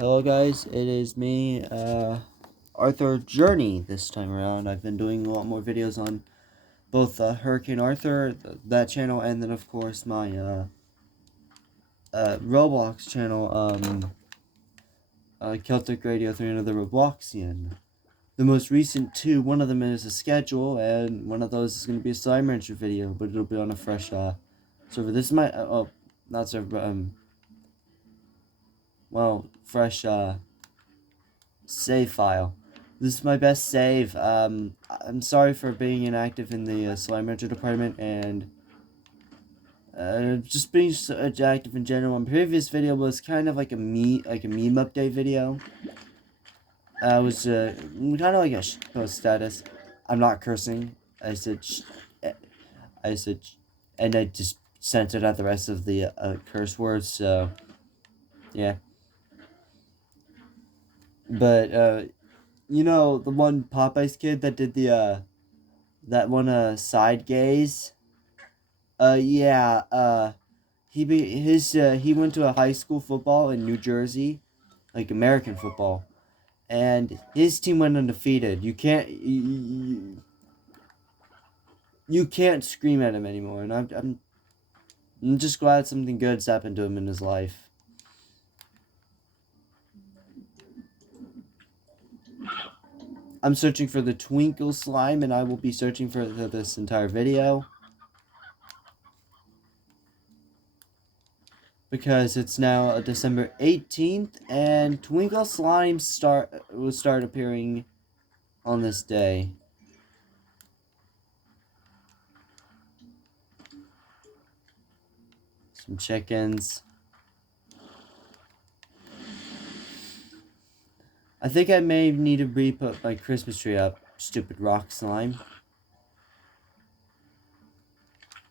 Hello guys, it is me, Arthur Journey this time around. I've been doing a lot more videos on both Hurricane Arthur, that channel, and then of course my Roblox channel, Celtic Radio 3 Another Robloxian. The most recent two, one of them is a schedule, and one of those is going to be a Slime Rancher video, but it'll be on a fresh server. This is my, not server, but, fresh save file. This is my best save. I'm sorry for being inactive in the Slime Rancher department and just being so active in general. My previous video was kind of like a meme update video. I was kind of like a post status. I'm not cursing. I said, and I just censored out the rest of the curse words. So, yeah. But you know, the one Popeye's kid that did the that one side gaze. Yeah. He went to a high school football in New Jersey, like American football, and his team went undefeated. You can't scream at him anymore, and I'm just glad something good's happened to him in his life. I'm searching for the Twinkle slime, and I will be searching for this entire video. Because it's now December 18th, and Twinkle slime will start appearing on this day. Some chickens. I think I may need to re-put my Christmas tree up, stupid rock slime.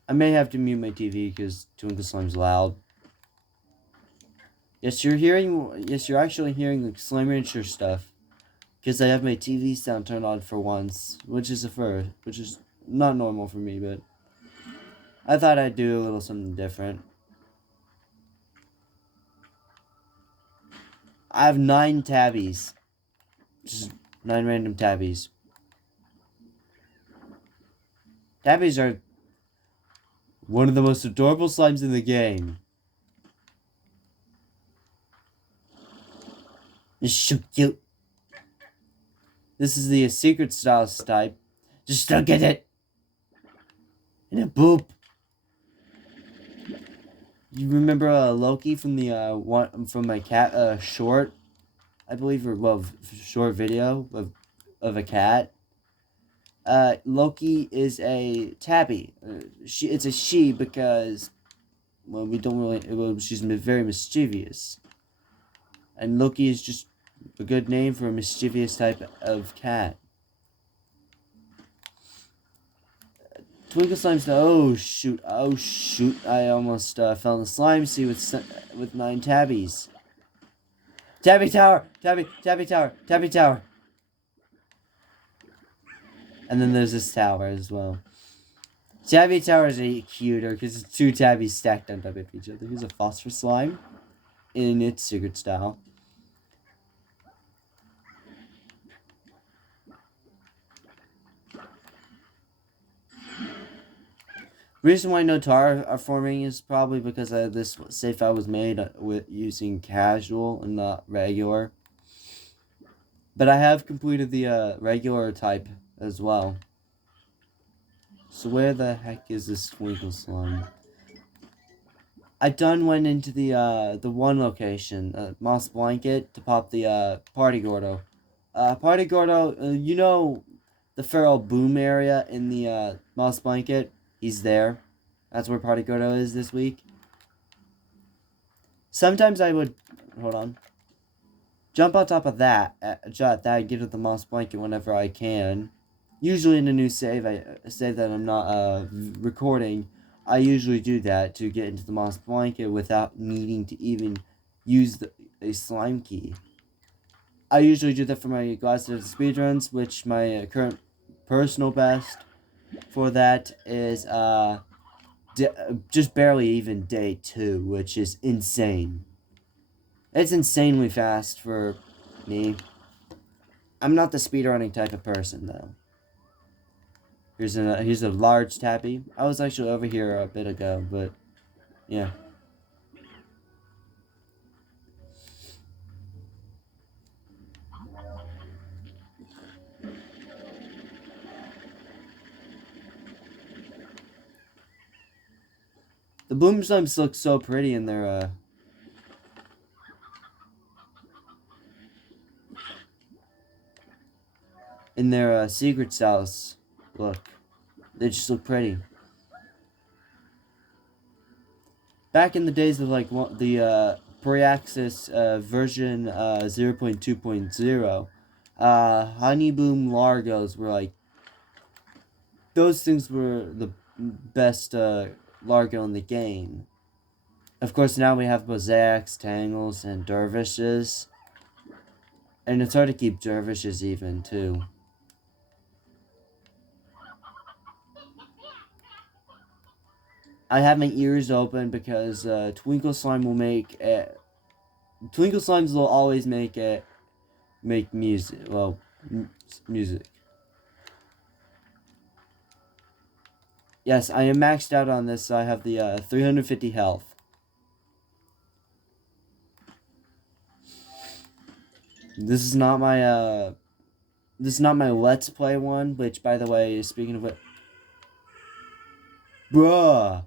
I may have to mute my TV because Twinkle Slime's loud. Yes, you're actually hearing the Slime Rancher stuff. Because I have my TV sound turned on for once, which is not normal for me, but I thought I'd do a little something different. I have 9 tabbies. Just 9 random tabbies. Tabbies are one of the most adorable slimes in the game. It's so cute. This is the secret style type. Just look at it. And a boop. You remember Loki from the from my cat short, I believe, or short video of a cat. Loki is a tabby. It's a she because, well, we don't really. Well, she's very mischievous, and Loki is just a good name for a mischievous type of cat. Twinkle Slime's oh shoot! I almost fell in the slime sea with 9 tabbies. Tabby tower, tabby tower, tabby tower. And then there's this tower as well. Tabby tower is cuter because it's 2 tabbies stacked on top of each other. Here's a phosphor slime in its secret style. Reason why no tar are forming is probably because this save file was made with using casual and not regular. But I have completed the regular type as well. So where the heck is this Twinkle slime? I done went into the one location, Moss Blanket, to pop the Party Gordo. Party Gordo, you know the Feral Boom area in the Moss Blanket? He's there. That's where Party Gordo is this week. Sometimes I would jump on top of that, get to the Moss Blanket whenever I can. Usually in a new save, that I'm not recording, I usually do that to get into the Moss Blanket without needing to even use a slime key. I usually do that for my Glass of speedruns, which my current personal best for that is just barely even day 2, which is insane. It's insanely fast for me. I'm not the speedrunning type of person, though. Here's a large tappy. I was actually over here a bit ago, but yeah. The bloom slimes look so pretty in their secret cells. Look, they just look pretty. Back in the days of like the pre-access version 0.2.0, Honeyboom Largos were like, those things were the best Largo in the game. Of course, now we have Mosaics, Tangles, and Dervishes. And it's hard to keep Dervishes even, too. I have my ears open because Twinkle Slime will make Twinkle Slimes will always make music. Well, music. Yes, I am maxed out on this, so I have the 350 health. This is not my Let's Play one, which, by the way, speaking of it, bruh,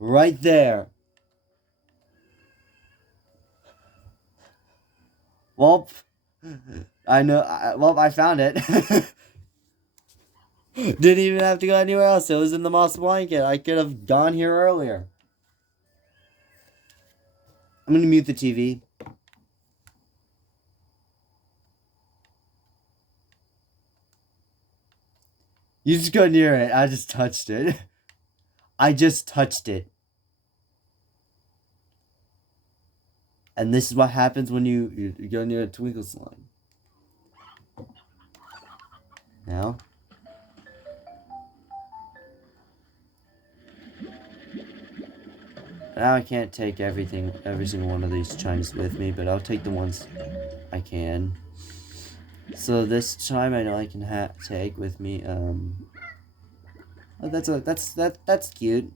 right there. Well, I know. I found it. Didn't even have to go anywhere else. It was in the moss blanket. I could have gone here earlier. I'm gonna mute the TV. You just go near it. I just touched it. I just touched it. And this is what happens when you go near a Twinkle Slime. Now. Now I can't take every single one of these chimes with me, but I'll take the ones I can. So this chime I know I can take with me. Oh, that's cute.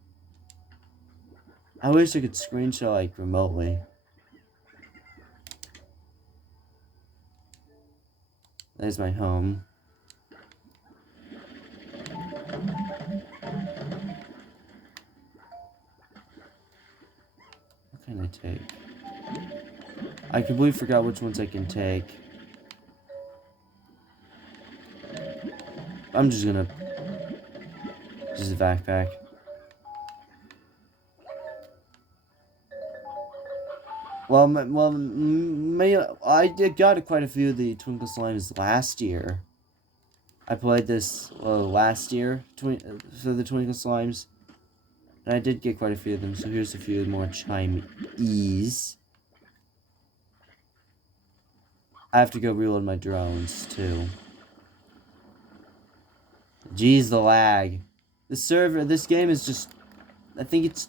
I wish I could screenshot like remotely. There's my home. What can I take? I completely forgot which ones I can take. I'm just gonna... Just a backpack. I got quite a few of the Twinkle Slimes last year. I played this last year for the Twinkle Slimes. And I did get quite a few of them, so here's a few more Chime-E's. I have to go reload my drones, too. Jeez, the lag. This game is just... I think it's...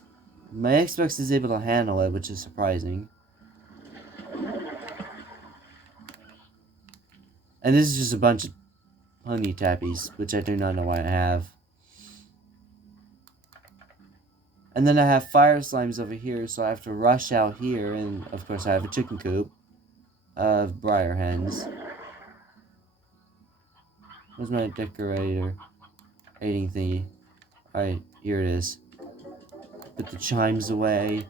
My Xbox is able to handle it, which is surprising. And this is just a bunch of honey tappies, which I do not know why I have. And then I have fire slimes over here, so I have to rush out here, and of course I have a chicken coop of briar hens. Where's my decorating thingy? Alright, here it is. Put the chimes away.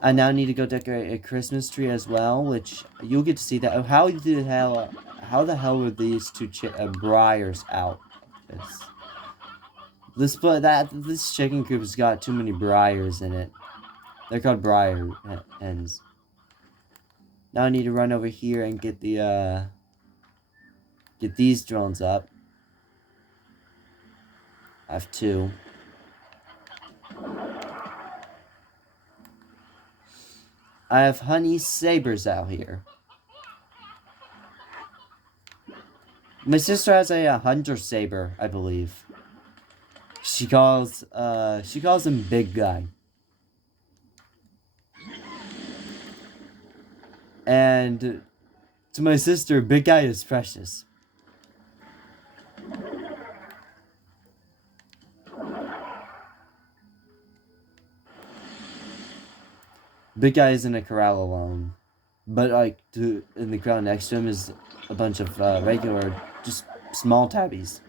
I now need to go decorate a Christmas tree as well, which you'll get to see that. How the hell were these two briars out? This chicken coop has got too many briars in it. They're called briar hens. Now I need to run over here and get these drones up. I have two. I have honey sabers out here. My sister has a hunter saber, I believe. She calls him Big Guy. And to my sister, big guy is precious. Big guy is in a corral alone. But like in the corral next to him is a bunch of regular, just small tabbies.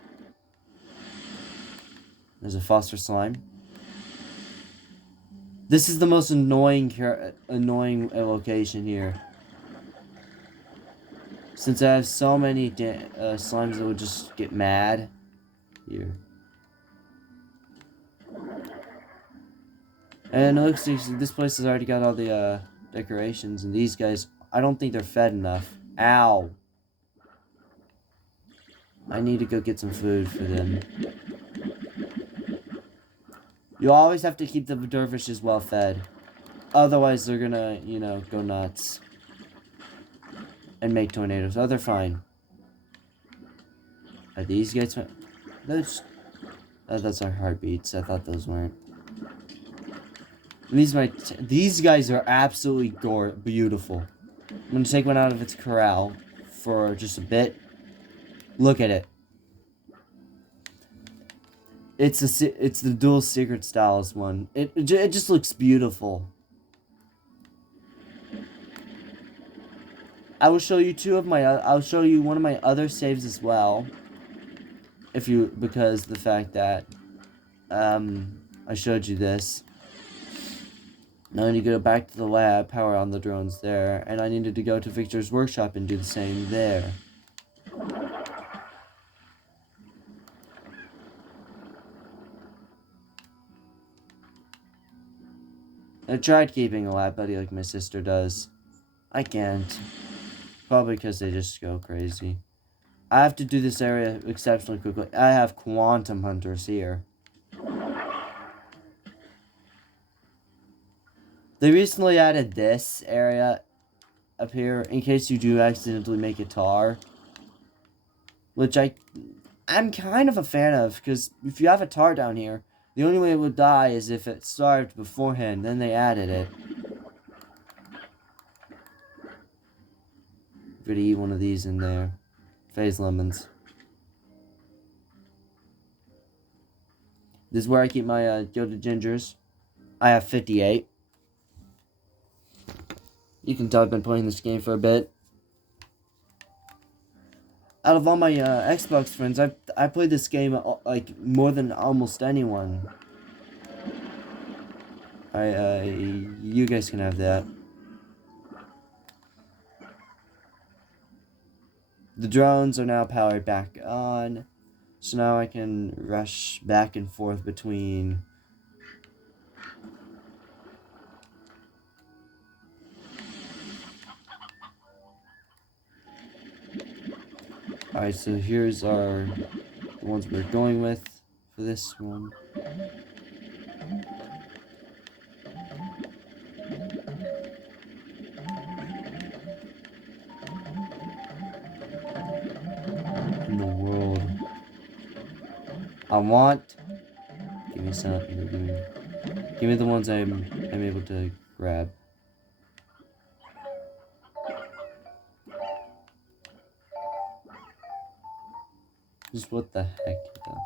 There's a foster slime. This is the most annoying location here. Since I have so many slimes that would just get mad. Here. And it looks like this place has already got all the decorations, and these guys, I don't think they're fed enough. Ow! I need to go get some food for them. You always have to keep the dervishes well fed. Otherwise, they're gonna, you know, go nuts. And make tornadoes. Oh, they're fine. Are these guys... Those... those are heartbeats. I thought those weren't. These guys are absolutely beautiful. I'm gonna take one out of its corral for just a bit. Look at it. It's the dual secret styles one. It just looks beautiful. I will show you I'll show you one of my other saves as well. Because the fact that I showed you this. Now I need to go back to the lab, power on the drones there, and I needed to go to Victor's workshop and do the same there. I tried keeping a lab buddy like my sister does. I can't. Probably because they just go crazy. I have to do this area exceptionally quickly. I have quantum hunters here. They recently added this area up here in case you do accidentally make a tar. Which I'm kind of a fan of, because if you have a tar down here, the only way it would die is if it starved beforehand, then they added it. I'm gonna eat one of these in there. Phase lemons. This is where I keep my gilded gingers. I have 58. You can tell I've been playing this game for a bit. Out of all my Xbox friends, I played this game like more than almost anyone. You guys can have that. The drones are now powered back on, so now I can rush back and forth between. Alright, so here's the ones we're going with for this one. In the world. Give me something. Give me the ones I'm able to grab. Just what the heck, though.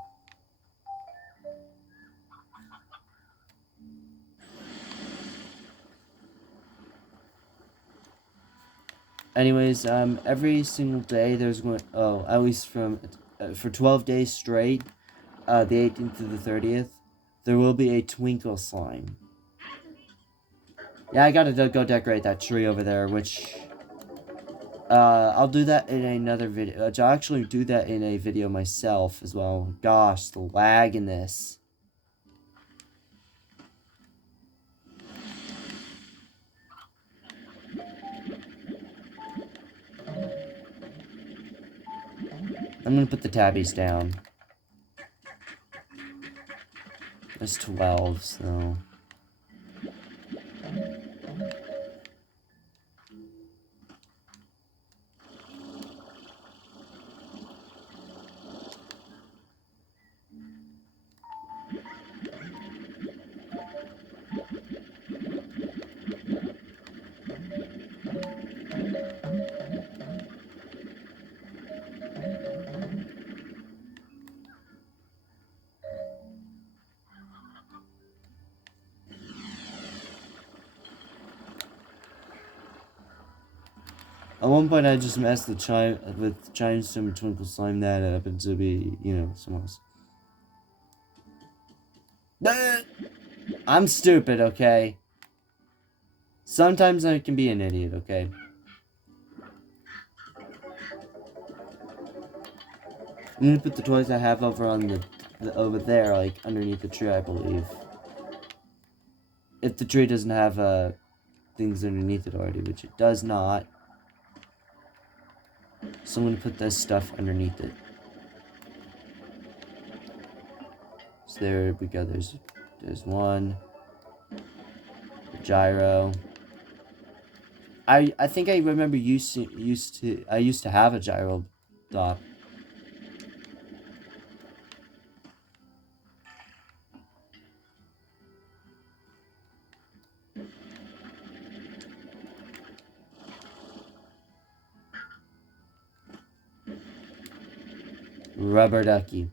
Anyways, every single day there's at least for 12 days straight, the 18th to the 30th, there will be a twinkle slime. Yeah, I gotta go decorate that tree over there, which, I'll do that in another video. I'll actually do that in a video myself as well. Gosh, the lag in this. I'm gonna put the tabbies down. There's 12, so... At one point, I just messed with Chimestone Twinkle Slime that happened to be, you know, someone else. I'm stupid, okay? Sometimes I can be an idiot, okay? I'm gonna put the toys I have over on the over there, like underneath the tree, I believe. If the tree doesn't have things underneath it already, which it does not. So I'm gonna put this stuff underneath it. So there we go. There's one. The gyro. I think I remember I used to have a gyro dot. Rubber ducky.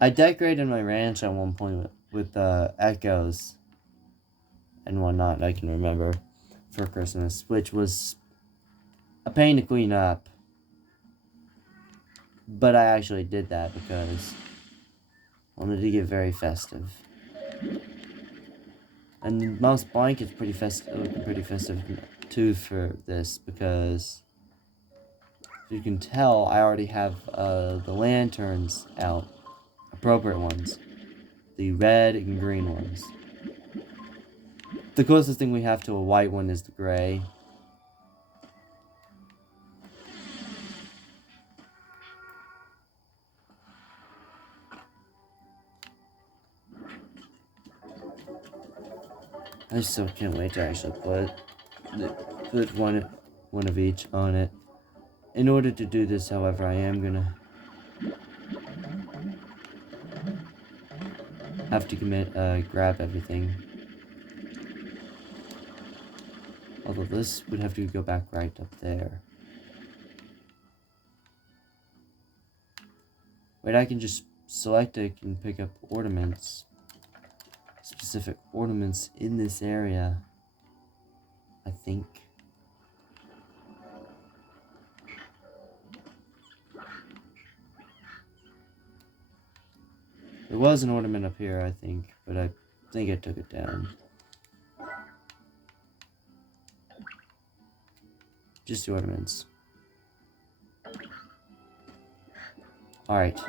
I decorated my ranch at one point with echoes and whatnot, I can remember, for Christmas, which was a pain to clean up. But I actually did that because I wanted to get very festive. And the mouse blanket's pretty festive too for this, because if you can tell, I already have the lanterns out. Appropriate ones. The red and green ones. The closest thing we have to a white one is the gray. I still can't wait to actually put one of each on it. In order to do this, however, I am gonna have to grab everything. Although this would have to go back right up there. Wait, I can just select it and pick up ornaments. Specific ornaments in this area, I think. There was an ornament up here, I think, but I think I took it down. Just the ornaments. Alright.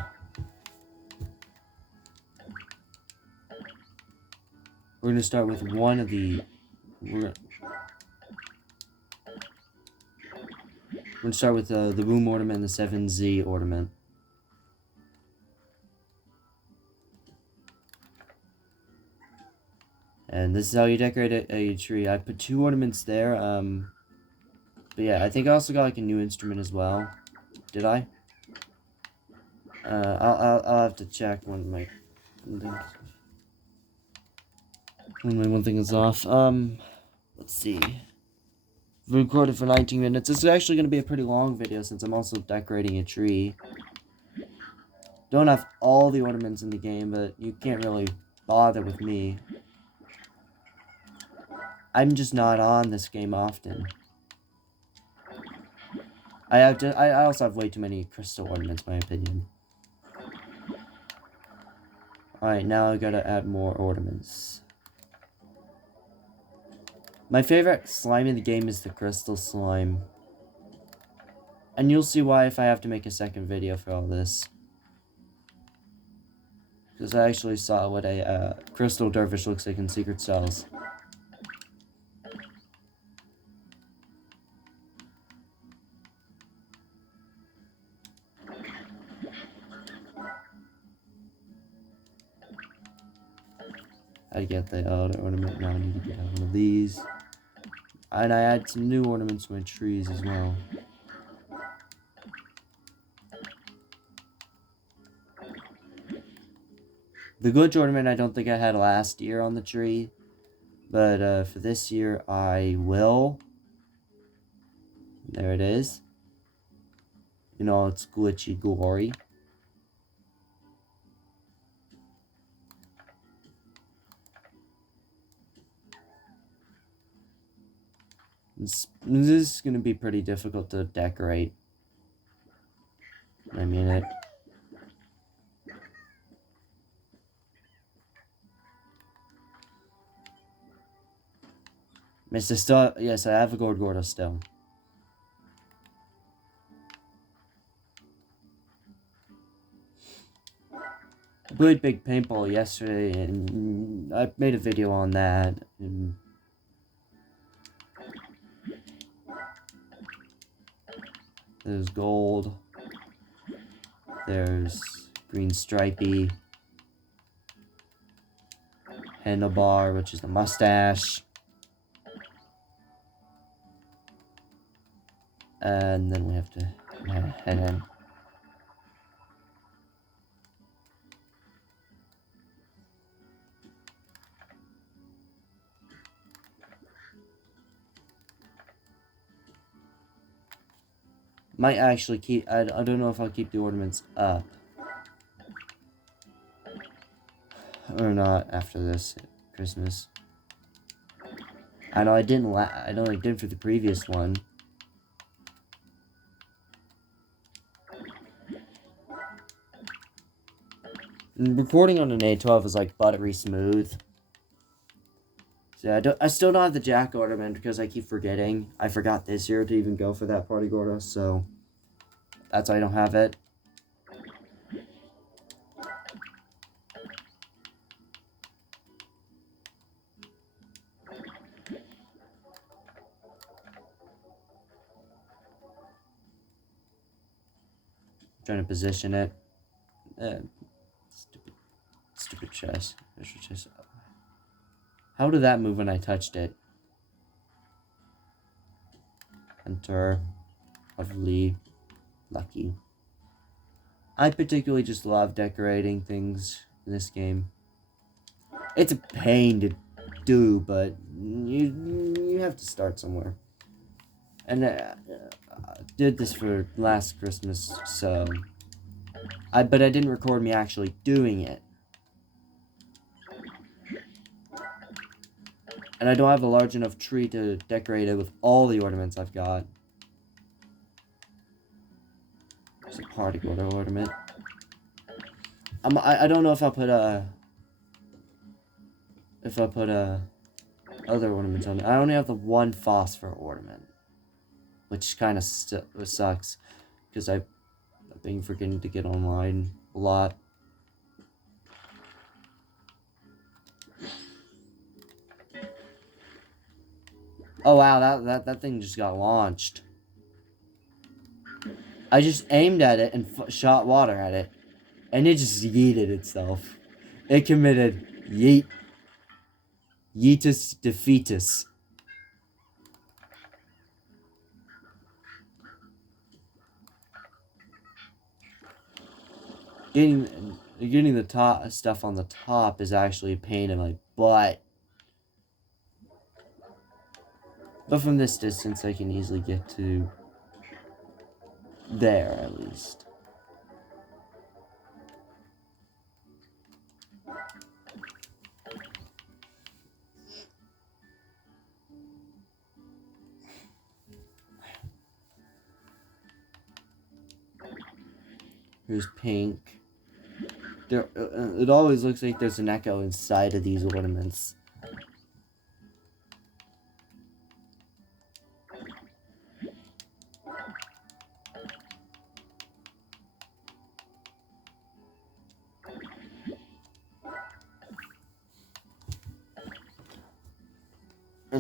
We're going to start with one of the... We're going to start with the Boom ornament and the 7Z ornament. And this is how you decorate a tree. I put 2 ornaments there. But yeah, I think I also got like a new instrument as well. Did I? I'll have to check when my one thing is off. Let's see. We recorded for 19 minutes. This is actually going to be a pretty long video since I'm also decorating a tree. Don't have all the ornaments in the game, but you can't really bother with me. I'm just not on this game often. I also have way too many crystal ornaments, in my opinion. Alright, now I gotta add more ornaments. My favorite slime in the game is the crystal slime. And you'll see why if I have to make a second video for all this. Because I actually saw what a crystal dervish looks like in Secret Cells. I get the other ornament, now I need to get one of these. And I add some new ornaments to my trees as well. The glitch ornament I don't think I had last year on the tree. But for this year I will. There it is. You know, it's glitchy glory. This is going to be pretty difficult to decorate. I mean it. Mr. Still, yes, I have a Gorgordo still. I played Big Paintball yesterday, and I made a video on that. And there's gold. There's green stripey. Handlebar, which is the mustache. And then we have to head in. Might actually keep, I don't know if I'll keep the ornaments up. Or not after this Christmas. I know I didn't I know I did for the previous one. And recording on an A12 is like buttery smooth. So I still don't have the Jack ornament because I keep forgetting. I forgot this year to even go for that party Gordo, so that's why I don't have it. Trying to position it. Stupid chest. How did that move when I touched it? Enter. Lovely. Lucky. I particularly just love decorating things in this game. It's a pain to do, but you have to start somewhere. And I did this for last Christmas, so but I didn't record me actually doing it. And I don't have a large enough tree to decorate it with all the ornaments I've got. There's a party Gordo ornament. I don't know if I'll put other ornaments on it. I only have the one phosphor ornament, which kind of sucks because I've been forgetting to get online a lot. Oh wow, that thing just got launched. I just aimed at it and shot water at it, and it just yeeted itself. It committed yeetus defeatus. Getting the top stuff on the top is actually a pain in my butt. But from this distance, I can easily get to there, at least. Here's pink. There, it always looks like there's an echo inside of these ornaments.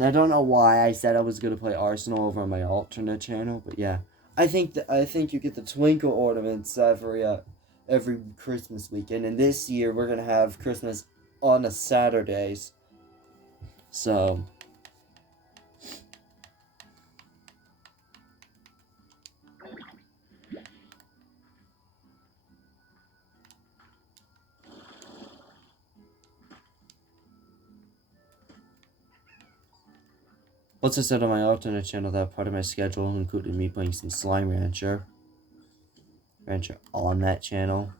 I don't know why I said I was gonna play Arsenal over on my alternate channel, but yeah. I think you get the twinkle ornaments every Christmas weekend, and this year we're gonna have Christmas on a Saturdays. So once I said on my alternate channel that part of my schedule included me playing some Slime Rancher on that channel.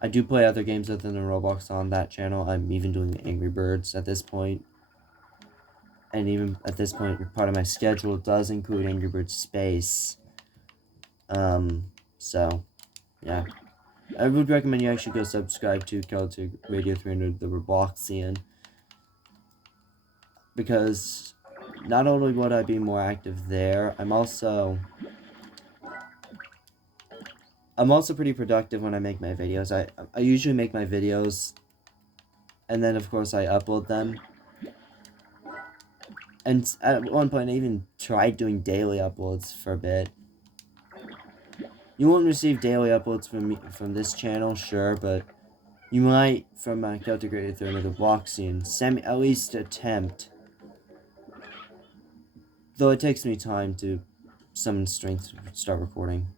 I do play other games other than Roblox on that channel. I'm even doing Angry Birds at this point. And even at this point, part of my schedule does include Angry Birds Space. So, yeah. I would recommend you actually go subscribe to Celtic Radio 300, the Robloxian. Because not only would I be more active there, I'm also pretty productive when I make my videos. I usually make my videos, and then of course I upload them. And at one point I even tried doing daily uploads for a bit. You won't receive daily uploads from this channel, sure, but you might from Celtic Radio 300, the Robloxian. At least attempt. Though it takes me time to summon strength to start recording.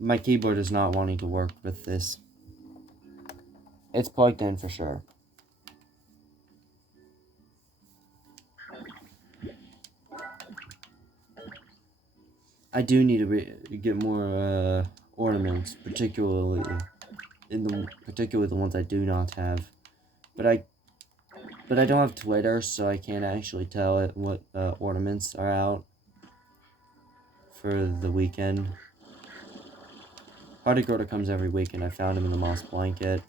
My keyboard is not wanting to work with this. It's plugged in for sure. I do need to get more ornaments, particularly the ones I do not have. But I don't have Twitter, so I can't actually tell it what ornaments are out for the weekend. Hardigoda comes every weekend. I found him in the moss blanket.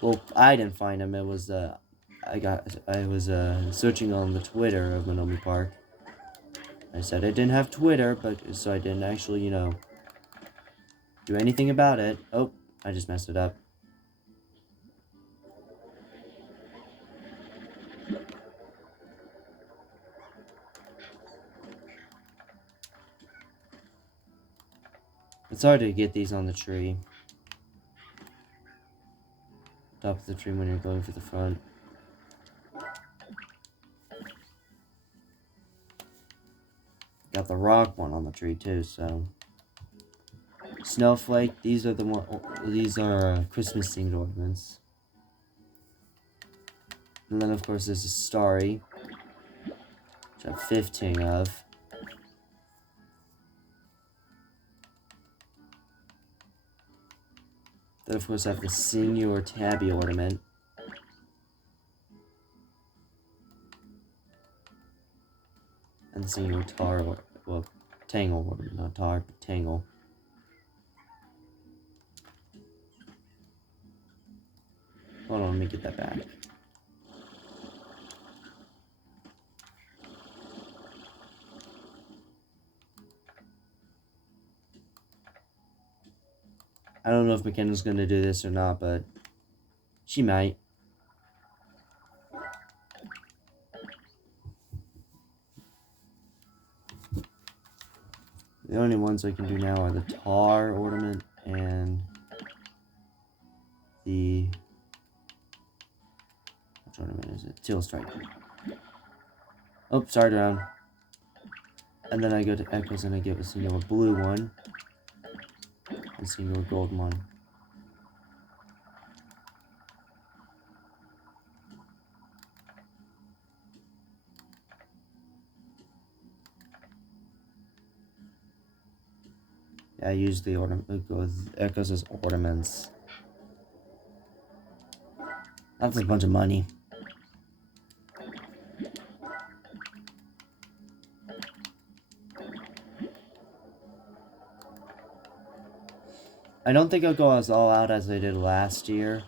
Well, I didn't find him. It was I was searching on the Twitter of Monomi Park. I said I didn't have Twitter, but so I didn't actually, do anything about it. Oh, I just messed it up. It's hard to get these on the tree. Top of the tree when you're going for the front. Got the rock one on the tree too, so. Snowflake, these are Christmas themed ornaments. And then of course there's a Starry, which I have 15 of. Then of course I have the Senior Tabby ornament. And the Senior Tangle ornament, not Tar, but Tangle. Hold on, let me get that back. I don't know if McKenna's going to do this or not, but she might. The only ones I can do now are the Tar ornament and the... Which ornament is it? Teal Stripe. Oh, sorry, down. And then I go to Echoes and I get a single blue one. And single gold one. Yeah, I use the Echoes as ornaments. That's a bunch of money. I don't think I'll go as all out as I did last year.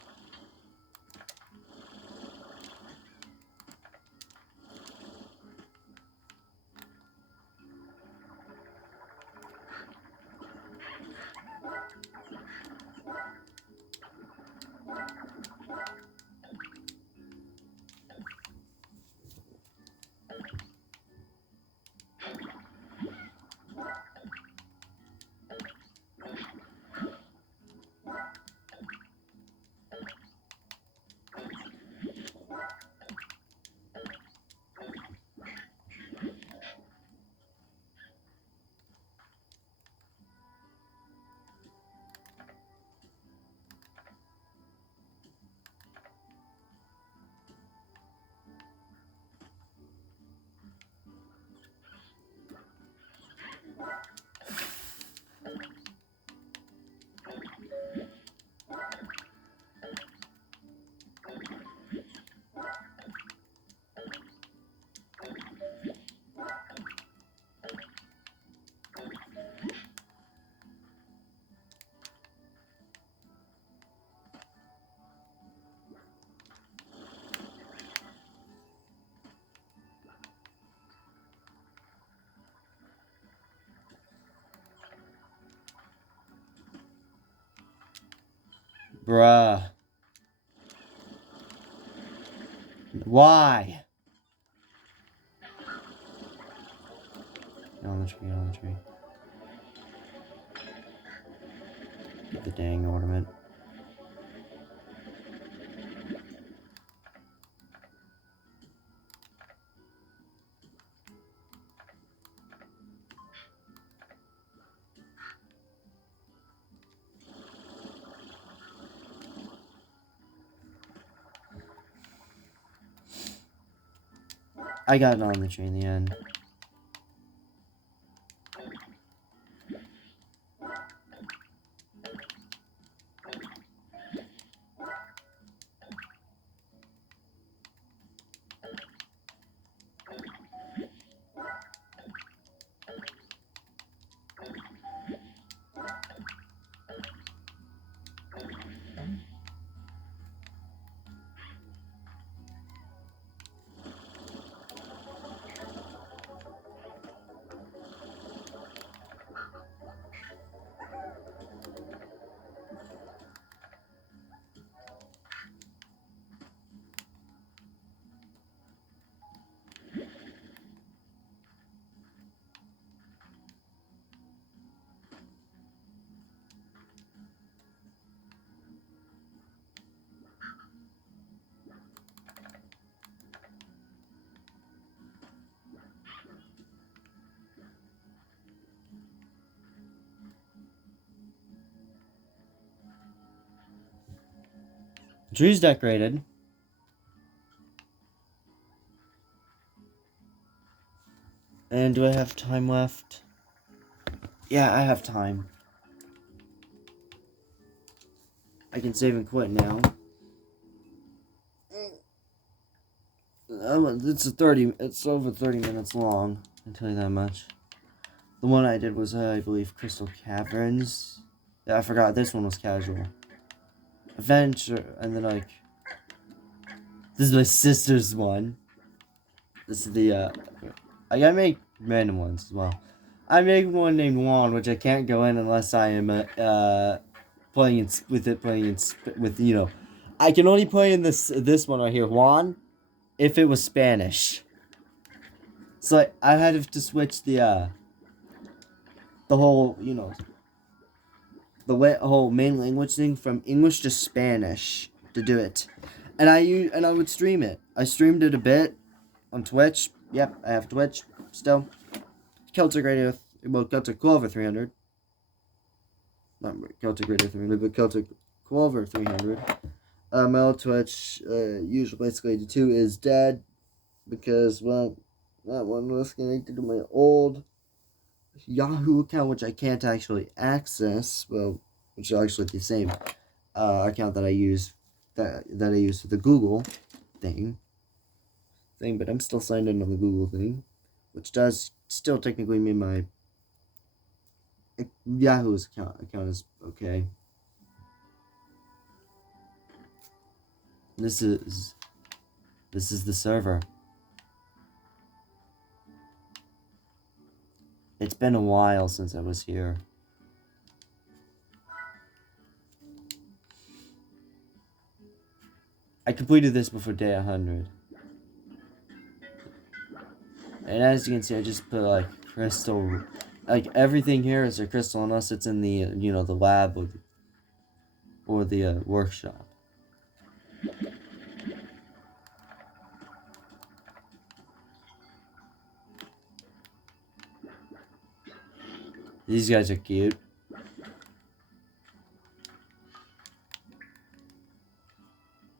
Bruh. Why? Get on the tree, get on the tree. Get the dang ornament. I got it on the tree in the end. The tree's decorated. And do I have time left? Yeah, I have time. I can save and quit now. It's over 30 minutes long. I'll tell you that much. The one I did was, I believe, Crystal Caverns. Yeah, I forgot. This one was casual. Adventure, and then, like... This is my sister's one. This is the, I gotta make random ones as well. I made one named Juan, which I can't go in unless I am, playing with, you know... I can only play in this one right here, Juan, if it was Spanish. So I had to switch the whole, you know, the whole main language thing from English to Spanish to do it. And I would stream it. I streamed it a bit on Twitch. Yep, I have Twitch still. Celtic Radio, well, Celtic Clover 300. Not Celtic Radio 300, but Celtic Clover 300. My old Twitch, usually basically the 2 is dead because, well, that one was connected to my old Yahoo account, which I can't actually access. Well, which is actually the same account that I use that I use for the Google thing, but I'm still signed in on the Google thing, which does still technically mean my Yahoo's account is okay. This is the server. It's been a while since I was here. I completed this before day 100. And as you can see, I just put like crystal, like everything here is a crystal unless it's in the, you know, the lab or the workshop. These guys are cute.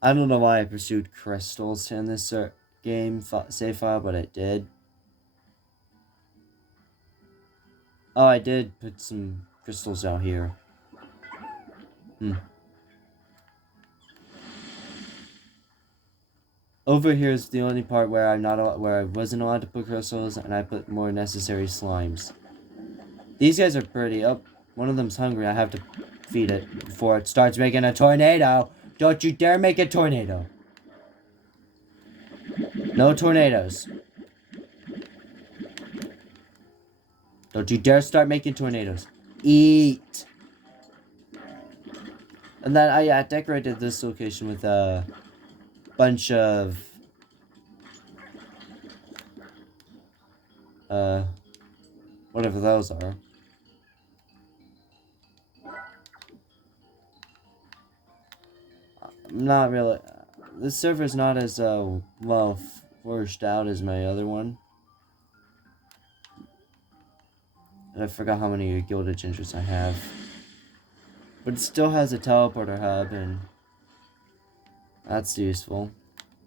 I don't know why I pursued crystals in this game save file, but I did. Oh, I did put some crystals out here. Over here is the only part where where I wasn't allowed to put crystals, and I put more necessary slimes. These guys are pretty. Oh, one of them's hungry. I have to feed it before it starts making a tornado. Don't you dare make a tornado. No tornadoes. Don't you dare start making tornadoes. Eat. And then I decorated this location with a bunch of whatever those are. Not really. This server's not as well flourished out as my other one. And I forgot how many gilded gingers I have. But it still has a teleporter hub, and that's useful.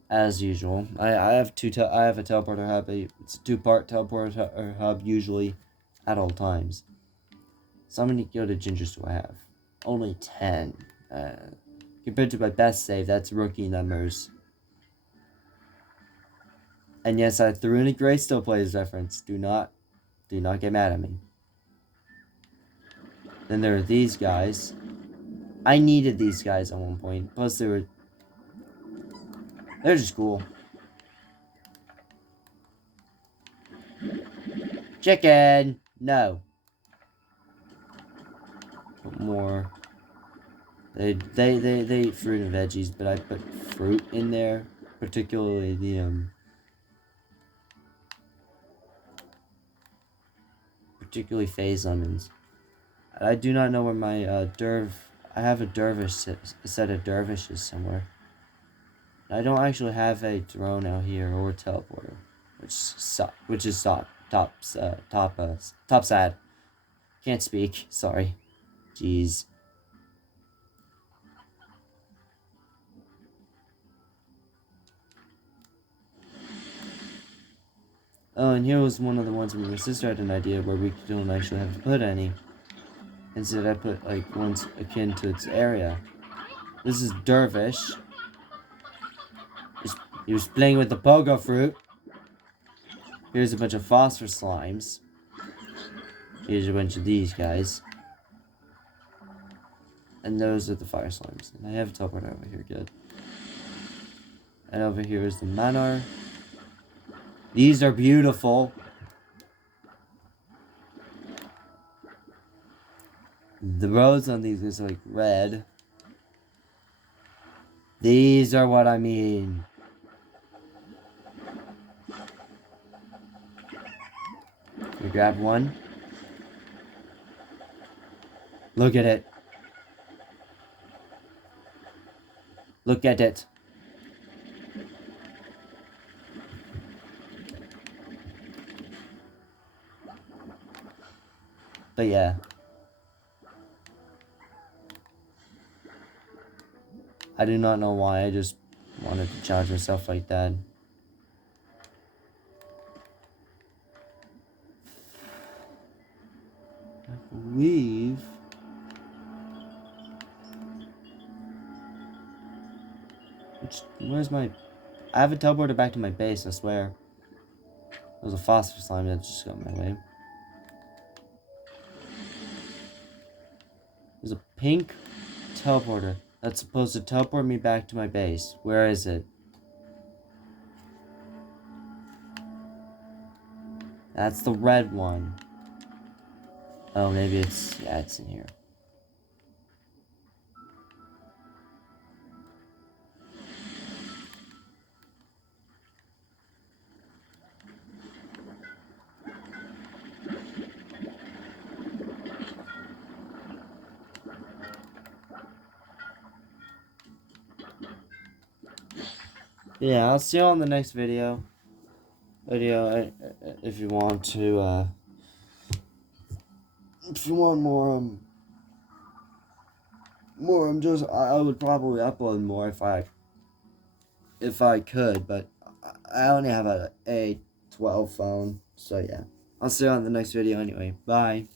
As usual. I have I have a teleporter hub. It's a 2-part teleporter hub usually at all times. So how many gilded gingers do I have? Only 10. Compared to my best save, that's rookie numbers. And yes, I threw in a Gray Still Plays reference. Do not get mad at me. Then there are these guys. I needed these guys at one point. Plus they're just cool. Chicken! No. Put more. They eat fruit and veggies, but I put fruit in there. Particularly the particularly phase lemons. I do not know where my I have a dervish set of dervishes somewhere. I don't actually have a drone out here or a teleporter, which is top sad. Can't speak. Sorry. Jeez. Oh, and here was one of the ones where my sister had an idea where we don't actually have to put any. Instead, I put like ones akin to its area. This is dervish. He was playing with the pogo fruit. Here's a bunch of phosphor slimes. Here's a bunch of these guys. And those are the fire slimes. And I have a teleporter over here, good. And over here is the manor. These are beautiful. The roads on these is like red. These are what I mean. We grab one. Look at it. Look at it. But yeah. I do not know why, I just wanted to challenge myself like that. I believe... Where's my... I have a teleporter back to my base, I swear. There was a phosphor slime that just got in my way. There's a pink teleporter. That's supposed to teleport me back to my base. Where is it? That's the red one. Oh, maybe it's... Yeah, it's in here. Yeah, I'll see you on the next video. If you want to, if you want more, I would probably upload more if I could, but I only have a A12 phone, so yeah. I'll see you on the next video anyway. Bye.